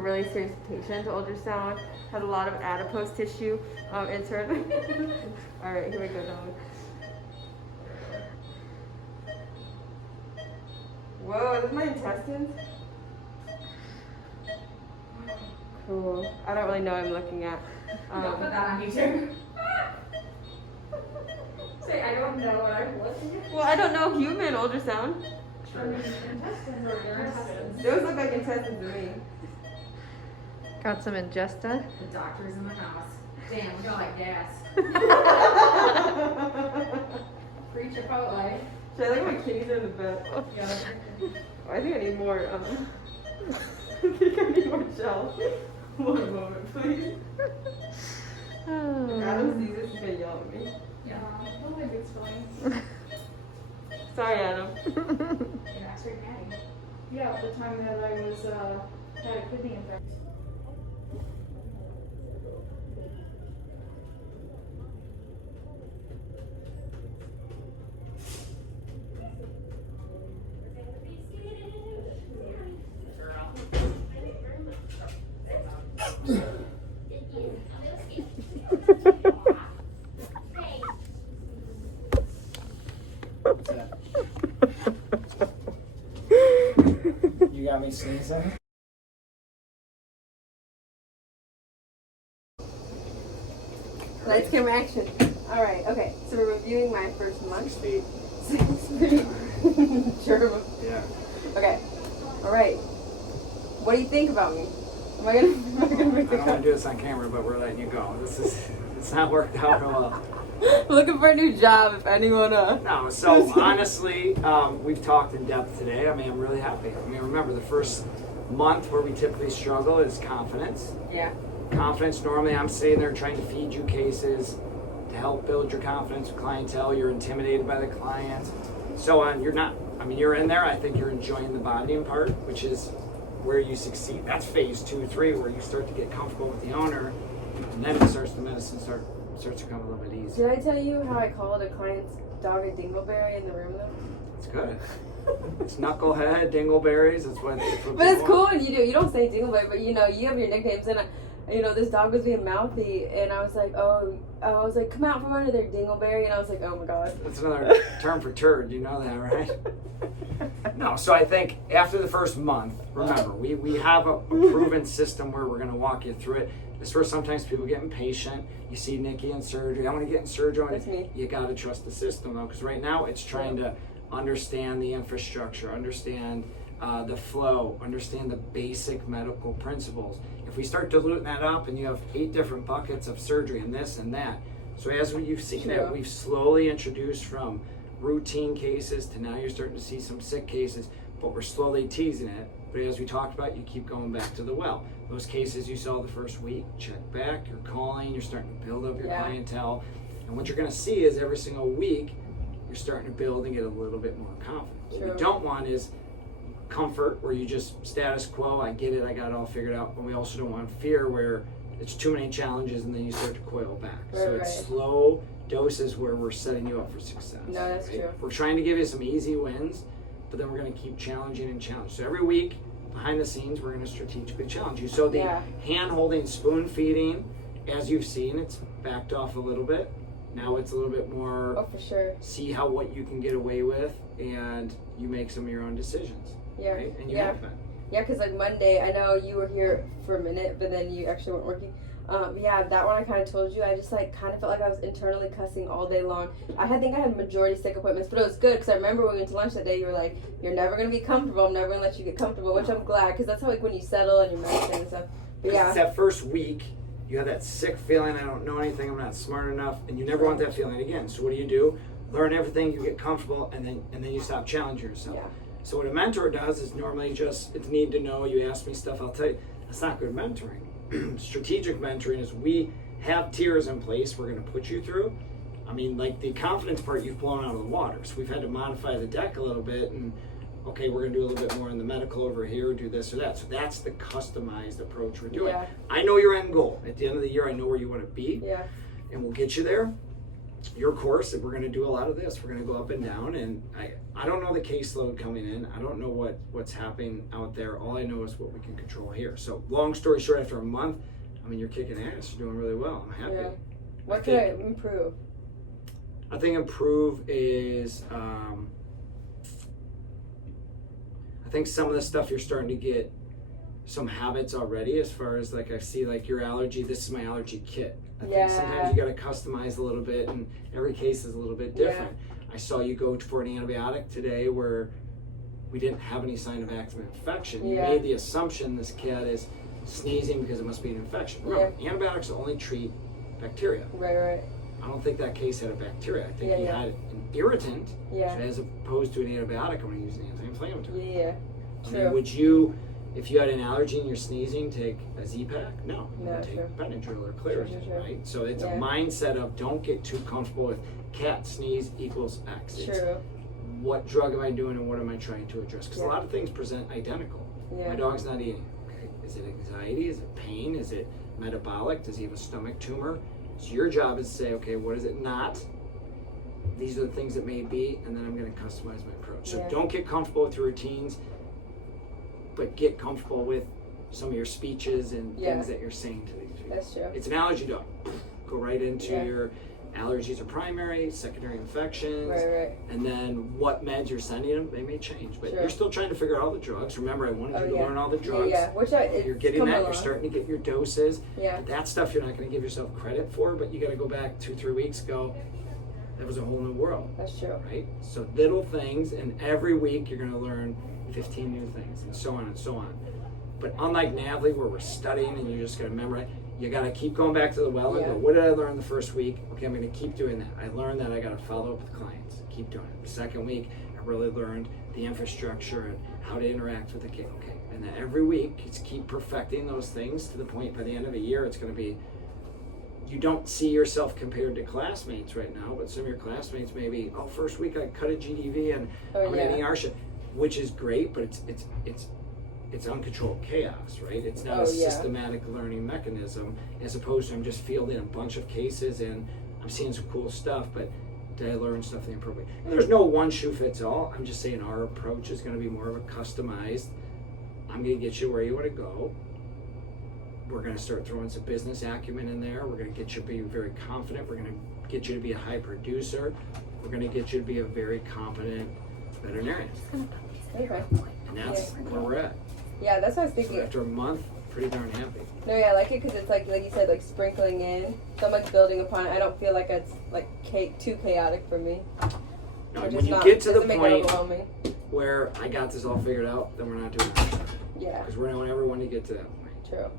really serious patient to ultrasound. Had a lot of adipose tissue internally. All right, here we go, dog. Whoa, is this my intestines? Cool. I don't really know what I'm looking at. Don't put that on YouTube. Say, I don't know what I'm looking at. Well, I don't know human ultrasound. Intestines or your intestines. Those look like intestines to me. Got some Ingesta? The doctor's in the house. Damn, we got like gas. Free Chipotle. Should I leave my kitties in the bed? Yeah. I think I need more, I think I need more gel. One moment, please. Adam sees this, he's gonna yell at me. Yeah. Oh, maybe it's fine. Sorry, Adam. You're not straight Natty. Yeah, the time that I was had a kidney infection. You got me sneezing? Lights, camera, action. All right, okay. So we're reviewing my first month. 6 feet. 6 feet. German. Yeah. Okay. All right. What do you think about me? Am I gonna I don't make the want cut? to do this on camera, but we're letting you go. It's not worked out real well. Looking for a new job if anyone No, so honestly, we've talked in depth today. I mean, I'm really happy. I mean, remember, the first month where we typically struggle is confidence. Yeah. Confidence, normally I'm sitting there trying to feed you cases to help build your confidence with clientele. You're intimidated by the client. So on, you're not, I mean, you're in there. I think you're enjoying the bodying part, which is where you succeed. That's phase 2, 3, where you start to get comfortable with the owner, and then the medicine starts to come a little bit easier. Did I tell you how I called a client's dog a dingleberry in the room though? It's good. It's knucklehead, dingleberries. It's what But it's people cool want. when you do. You don't say dingleberry, but you know, you have your nicknames. And this dog was being mouthy, and I was like, come out from under there, dingleberry. And I was like, oh my god. That's another term for turd. You know that, right? No, so I think after the first month, remember, we have a proven system where we're going to walk you through it. This is where sometimes people get impatient. You see Nikki in surgery. I want to get in surgery. That's me. You got to trust the system, though, because right now it's trying to understand the infrastructure, understand the flow, understand the basic medical principles. If we start diluting that up and you have 8 different buckets of surgery and this and that, so as you've seen it, we've slowly introduced from routine cases to now you're starting to see some sick cases, but we're slowly teasing it. But as we talked about, you keep going back to the well. Those cases you saw the first week, check back, you're calling, you're starting to build up your clientele. And what you're going to see is every single week, you're starting to build and get a little bit more confident. What we don't want is comfort, where you just status quo, I get it, I got it all figured out. But we also don't want fear, where it's too many challenges and then you start to coil back. So it's slow doses where we're setting you up for success. No, that's true. We're trying to give you some easy wins, but then we're going to keep challenging and challenge. So every week, behind the scenes, we're going to strategically challenge you. So the hand-holding, spoon-feeding, as you've seen, it's backed off a little bit. Now it's a little bit more, Oh, for sure. see what you can get away with, and you make some of your own decisions. Yeah. Right? And you have been. Yeah, because like Monday, I know you were here for a minute, but then you actually weren't working. That one I kind of told you. I just like kind of felt like I was internally cussing all day long. I think I had majority sick appointments, but it was good because I remember when we went to lunch that day, you were like, "You're never gonna be comfortable. I'm never gonna let you get comfortable," which I'm glad because that's how like when you settle and you're medicine and stuff. But It's that first week, you have that sick feeling. I don't know anything. I'm not smart enough, and you never want that feeling again. So what do? Learn everything. You get comfortable, and then you stop challenging yourself. Yeah. So what a mentor does is normally just, it's need to know, you ask me stuff, I'll tell you. That's not good mentoring. Strategic mentoring is we have tiers in place we're going to put you through. I mean, like the confidence part you've blown out of the water. So we've had to modify the deck a little bit and, okay, we're going to do a little bit more in the medical over here, do this or that. So that's the customized approach we're doing. Yeah. I know your end goal. At the end of the year, I know where you want to be. Yeah. And we'll get you there. your course, we're going to do a lot of this. We're going to go up and down, and I don't know the caseload coming in. I don't know what's happening out there. All I know is what we can control here. So long story short, after a month, I mean, you're kicking ass. You're doing really well. I'm happy. Yeah. What could I improve? I think improve is, I think some of the stuff you're starting to get some habits already, as far as like I see like your allergy, this is my allergy kit. I think sometimes you got to customize a little bit, and every case is a little bit different. I saw you go for an antibiotic today where we didn't have any sign of active infection. You made the assumption this cat is sneezing because it must be an infection. Remember, antibiotics only treat bacteria. Right. I don't think that case had a bacteria. I think he had an irritant, so as opposed to an antibiotic, I'm going to use an anti-inflammatory. Yeah. I mean, would you, if you had an allergy and you're sneezing, take a Z-Pak? No. You would take Benadryl or Claritin, right? So it's a mindset of don't get too comfortable with cat sneeze equals X. It's what drug am I doing and what am I trying to address? Because a lot of things present identical. My dog's not eating. Okay. Is it anxiety? Is it pain? Is it metabolic? Does he have a stomach tumor? So your job is to say, okay, what is it not? These are the things that may be, and then I'm going to customize my approach. So don't get comfortable with your routines, but get comfortable with some of your speeches and things that you're saying to these people. That's true. It's an allergy dog. Go right into your allergies are primary, secondary infections, and then what meds you're sending them, they may change. But you're still trying to figure out all the drugs. Remember, I wanted you to learn all the drugs. Which you're getting that. You're starting to get your doses. Yeah. That stuff you're not going to give yourself credit for, but you got to go back 2-3 weeks ago. That was a whole new world. That's true. Right? So little things, and every week you're going to learn 15 new things, and so on and so on. But unlike NAVLE, where we're studying and you're just going to memorize, you got to keep going back to the well and go, what did I learn the first week? Okay, I'm going to keep doing that. I learned that I got to follow up with clients. Keep doing it. The second week, I really learned the infrastructure and how to interact with the kid. Okay, and then every week, it's keep perfecting those things to the point by the end of the year, it's going to be, you don't see yourself compared to classmates right now, but some of your classmates may be, first week I cut a GDV and I'm an ER shift, which is great, but it's uncontrolled chaos, right? It's not a systematic learning mechanism, as opposed to I'm just fielding a bunch of cases and I'm seeing some cool stuff, but did I learn stuff the appropriate way? And there's no one shoe fits all. I'm just saying our approach is going to be more of a customized, I'm going to get you where you want to go. We're going to start throwing some business acumen in there. We're going to get you to be very confident. We're going to get you to be a high producer. We're going to get you to be a very competent veterinarian. Okay. And that's where we're at. Yeah, that's what I was thinking. So after a month, pretty darn happy. No, I like it because it's like you said, like sprinkling in. So I'm like building upon it. I don't feel like it's like too chaotic for me. Now, when you get to the point where I got this all figured out, then we're not doing it. Yeah. Because we're never want to get to that point. True.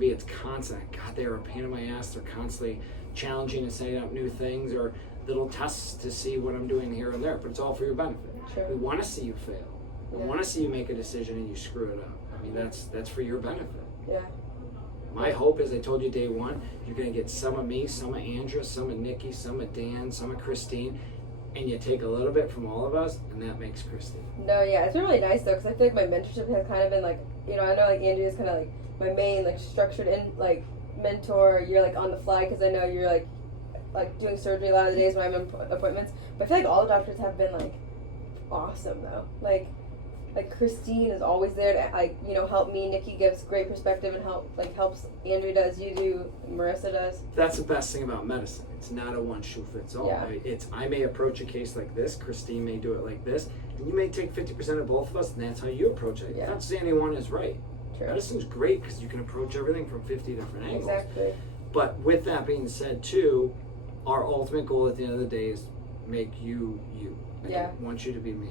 It's constant. God, they're a pain in my ass. They're constantly challenging and setting up new things or little tests to see what I'm doing here and there. But it's all for your benefit. True. We want to see you fail. We want to see you make a decision and you screw it up. I mean, that's for your benefit. Yeah. My hope is, I told you day one, you're going to get some of me, some of Andrea, some of Nikki, some of Dan, some of Christine, and you take a little bit from all of us, and that makes Christine. No, it's been really nice though, because I feel like my mentorship has kind of been like, I know like Andrea's kind of like my main like structured in like mentor. You're like on the fly because I know you're like doing surgery a lot of the days when I'm in appointments. But I feel like all the doctors have been like awesome though. Like Christine is always there to help me. Nikki gives great perspective and helps. Andrea does, you do, Marissa does. That's the best thing about medicine. It's not a one shoe fits all. Yeah. I may approach a case like this, Christine may do it like this, and you may take 50% of both of us, and that's how you approach it. Not to say anyone is right. True. Medicine's great because you can approach everything from 50 different angles. Exactly. But with that being said too, our ultimate goal at the end of the day is make you you. I don't want you to be me.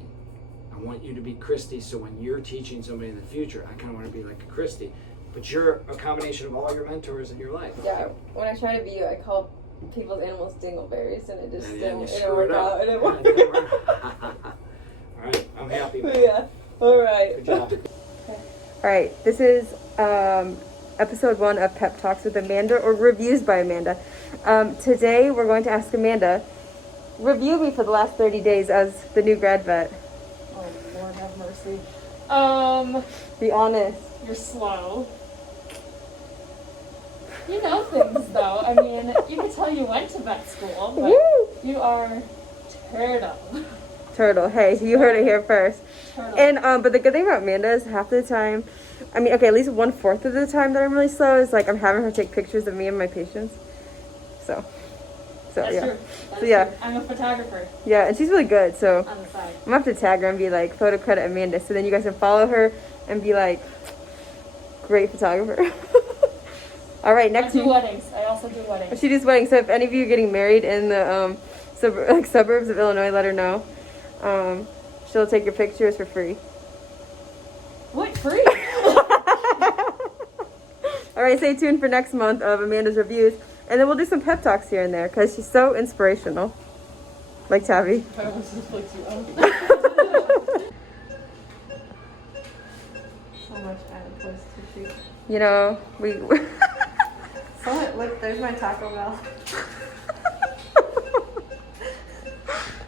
I want you to be Christy, so when you're teaching somebody in the future, I kind of want to be like a Christy. But you're a combination of all your mentors in your life. Yeah, when I try to be you, I call people's animals dingleberries, and it just didn't work out. It didn't work. All right, I'm happy. Yeah, all right. Good job. All right, this is episode 1 of Pep Talks with Amanda, or Reviews by Amanda. Today, we're going to ask Amanda, review me for the last 30 days as the new grad vet. Oh, Lord have mercy. Be honest. You're slow. You know things, though. I mean, you can tell you went to vet school, but Woo! You are turtle. Turtle. Hey, you heard it here first. Turtle. And but the good thing about Amanda is half the time, I mean, okay, at least 1/4 of the time that I'm really slow is like I'm having her take pictures of me and my patients. So That's yeah. true. That's yeah. true. I'm a photographer Yeah, and she's really good. So on the side. I'm gonna have to tag her and be like, photo credit Amanda, so then you guys can follow her and be like, great photographer. All right, I next. do weddings. I also do weddings. She does weddings. So if any of you are getting married in the suburbs of Illinois, let her know. She'll take your pictures for free. What, free? All right, stay tuned for next month of Amanda's reviews, and then we'll do some pep talks here and there because she's so inspirational, like Tabby. So much adipose tissue. You know, we. So look, there's my Taco Bell.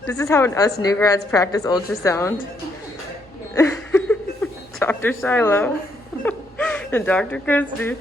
This is how us new grads practice ultrasound. Dr. Shiloh and Dr. Christie.